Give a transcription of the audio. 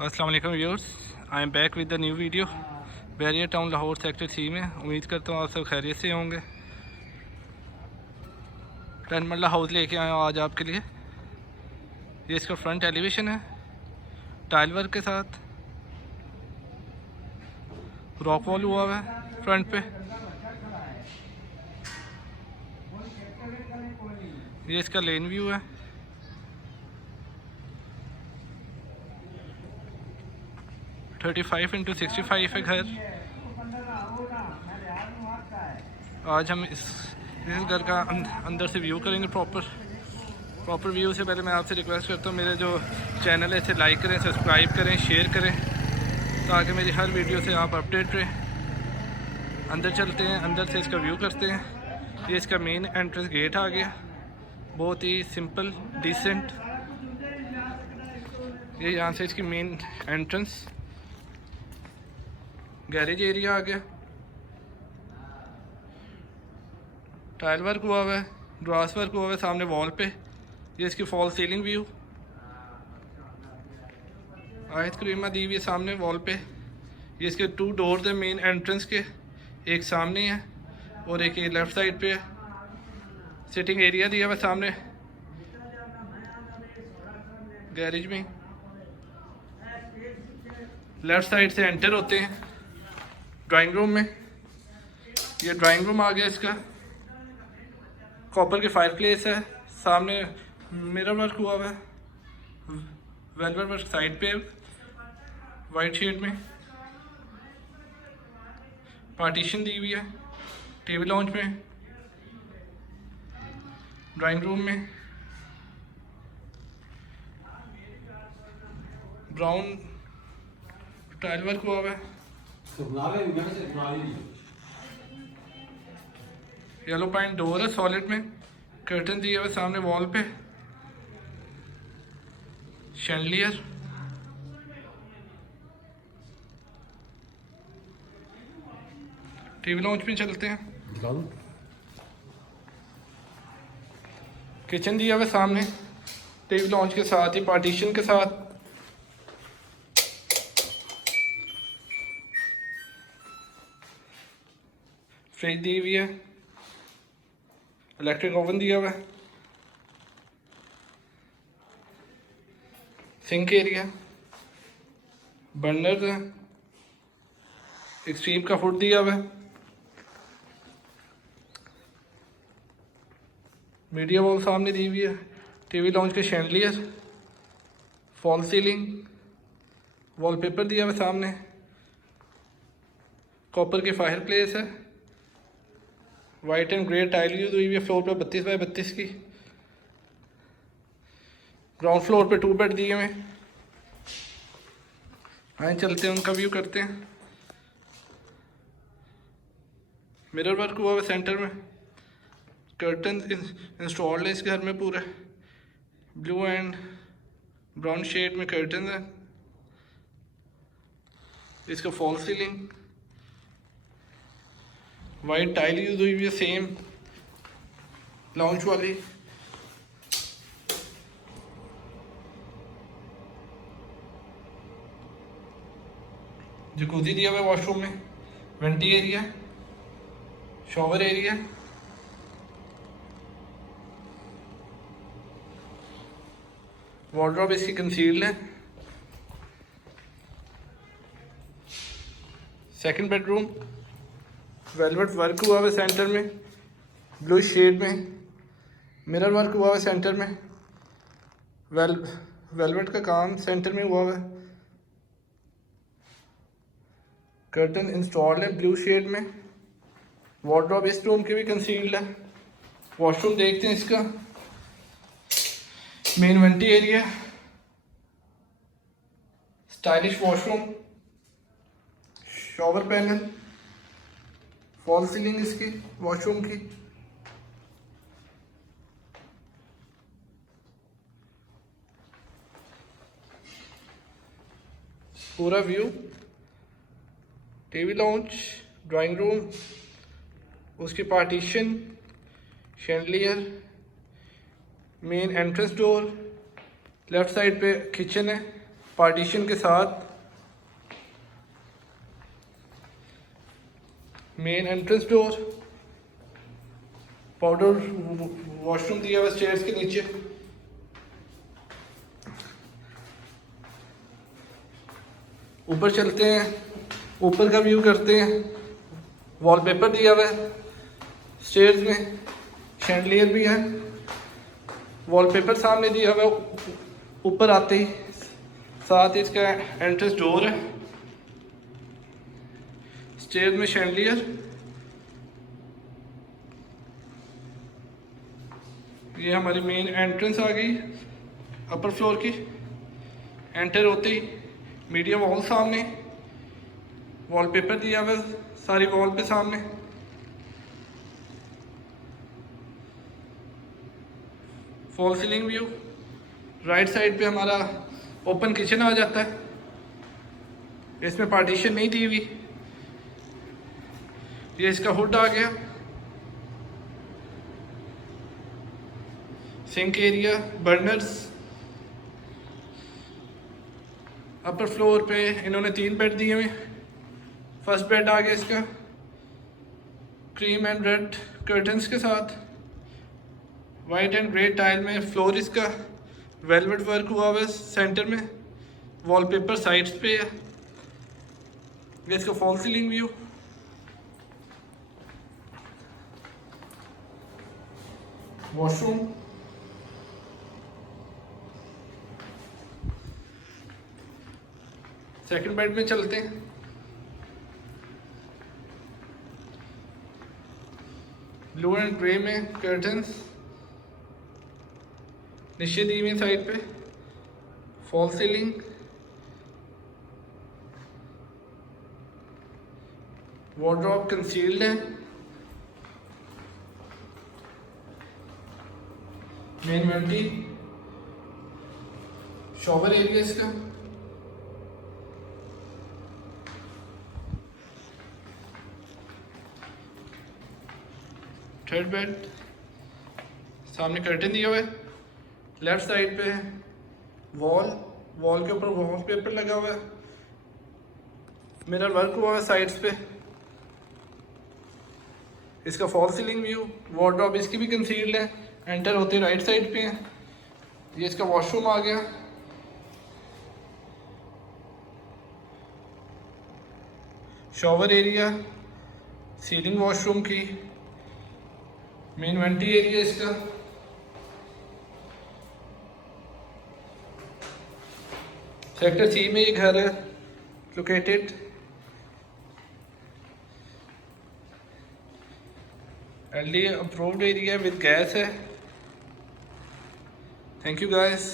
अस्सलाम वालेकुम viewers, I am back with the new video. Barrier town Lahore sector 3 में। उम्मीद करता हूँ आप सब खैरियत से होंगे। 10 मरला हाउस लेके आया हूँ आज आपके लिए। ये इसका फ्रंट एलिवेशन है, टाइल वर्क के साथ। रॉक वॉल हुआ हुआ है फ्रंट पे। ये इसका लेन व्यू है। थर्टी 35x65 है घर। आज हम इस घर का अंदर से व्यू करेंगे। प्रॉपर व्यू से पहले मैं आपसे रिक्वेस्ट करता हूँ, मेरे जो चैनल है इसे लाइक करें, सब्सक्राइब करें, शेयर करें, ताकि मेरी हर वीडियो से आप अपडेट रहें। अंदर चलते हैं, अंदर से इसका व्यू करते हैं। ये इसका मेन एंट्रेंस गेट आ गया, बहुत ही सिंपल डिसेंट। ये यहाँ से इसकी मेन एंट्रेंस। गैरेज एरिया आ गया, टाइल वर्क हुआ हुआ है, ग्रास वर्क हुआ हुआ है सामने वॉल पे। ये इसकी फॉल सीलिंग व्यू, आइसक्रीमा दी हुई है सामने वॉल पे। ये इसके 2 डोर्स है मेन एंट्रेंस के, एक सामने है और एक लेफ़्ट साइड पे है। सिटिंग एरिया दिया हुआ सामने गैरेज में। लेफ़्ट साइड से एंटर होते हैं ड्राइंग रूम में। ये ड्राइंग रूम आ गया इसका। कॉपर के फायर प्लेस है, सामने मिरर वर्क हुआ हुआ है, वेलवेट वर्क साइड पे वाइट शेड में। पार्टीशन दी हुई है टेबल लॉन्च में। ड्राइंग रूम में ब्राउन टाइल वर्क हुआ हुआ है। येलो पाइन डोर है सॉलिड में, कर्टन दिए हुए सामने वॉल पे। शैंडलियर, टीवी लॉन्च में चलते हैं। किचन दिया हुआ सामने टीवी लॉन्च के साथ ही, पार्टीशन के साथ। फ्रिज दी हुई है, इलेक्ट्रिक ओवन दिया हुआ है, सिंक एरिया, बर्नर है, एक स्टीम का फुट दिया हुआ है, मीडिया वॉल सामने दी हुई है, टीवी लॉन्च के शैंडलियर, फॉल सीलिंग, वॉलपेपर दिया हुआ सामने, कॉपर की फायर प्लेस है, white and grey tile use हुई है फ्लोर पे 32 बाई 32 की। ग्राउंड फ्लोर पे 2 बेड दिए हुए। आए चलते हैं, उनका व्यू करते हैं। मिरर वर्क हुआ है सेंटर में, कर्टन इंस्टॉल्ड है इस घर में पूरे। ब्लू एंड ब्राउन शेड में कर्टन है। इसका fall ceiling, white tile use हुई है सेम लॉन्च वाली। जकूजी दिया हुआ वॉशरूम में, vanity area, shower area, wardrobe इसकी कंसील्ड है। सेकंड बेडरूम, वेलवेट वर्क हुआ है सेंटर में ब्लू शेड में, मिरर वर्क हुआ है सेंटर में, वेलवेट का काम सेंटर में हुआ है। कर्टन इंस्टॉल्ड है ब्लू शेड में। वार्डरोब इस रूम की भी कंसील्ड है। वॉशरूम देखते हैं इसका। Main vanity area, stylish washroom, shower panel, fall ceiling इसकी वॉशरूम की। पूरा view, TV lounge, drawing room, उसकी partition, chandelier, main entrance door, left side पे किचन है, पार्टीशन के साथ main entrance door, powder washroom दिया हुआ स्टेयर्स के नीचे। ऊपर चलते हैं, ऊपर का व्यू करते हैं। वॉलपेपर दिया हुआ है स्टेयर्स में, शैंडलियर भी है, वॉलपेपर सामने दिया हुआ है। ऊपर आते ही साथ ही इसका एंट्रेंस डोर है, स्टेयर्स में शैंडलियर। ये हमारी मेन एंट्रेंस आ गई अपर फ्लोर की। एंटर होते ही मीडिया वॉल सामने, वॉलपेपर दिया हुआ सारी वॉल पे सामने। Fall ceiling view. Right side पे हमारा ओपन किचन आ जाता है, इसमें पार्टीशन नहीं दी हुई। ये इसका हुड आ गया। Sink area, burners. Upper floor पे इन्होंने 3 बेड दिए हुए। फर्स्ट बेड आ गया इसका क्रीम एंड रेड कर्टन्स के साथ, वाइट एंड ग्रे टाइल में। फ्लोर इसका वेलवेट वर्क हुआ हुआ है सेंटर में, वॉलपेपर साइड्स पे है। ये इसका fall ceiling view. Washroom. Second bed में चलते हैं। ब्लू एंड ग्रे में कर्टन्स नीचे दी हुई साइड पे। Fall ceiling. वार्डरोब कंसील्ड है। मेन वेंटी, शॉवर एरिया इसका। थर्ड बेड, सामने कर्टन दिया हुआ है। लेफ्ट साइड पे वॉल के ऊपर वॉलपेपर लगा हुआ है, मिरर वर्क हुआ है साइड्स पे। इसका फॉल सीलिंग व्यू। वार्डरोब इसकी भी कंसील्ड है, एंटर होते राइट साइड पे है। ये इसका वॉशरूम आ गया। शॉवर एरिया, सीलिंग वॉशरूम की। मेन वेंटी एरिया इसका। सेक्टर सी में ये घर है located. LD approved area with gas है। Thank you guys.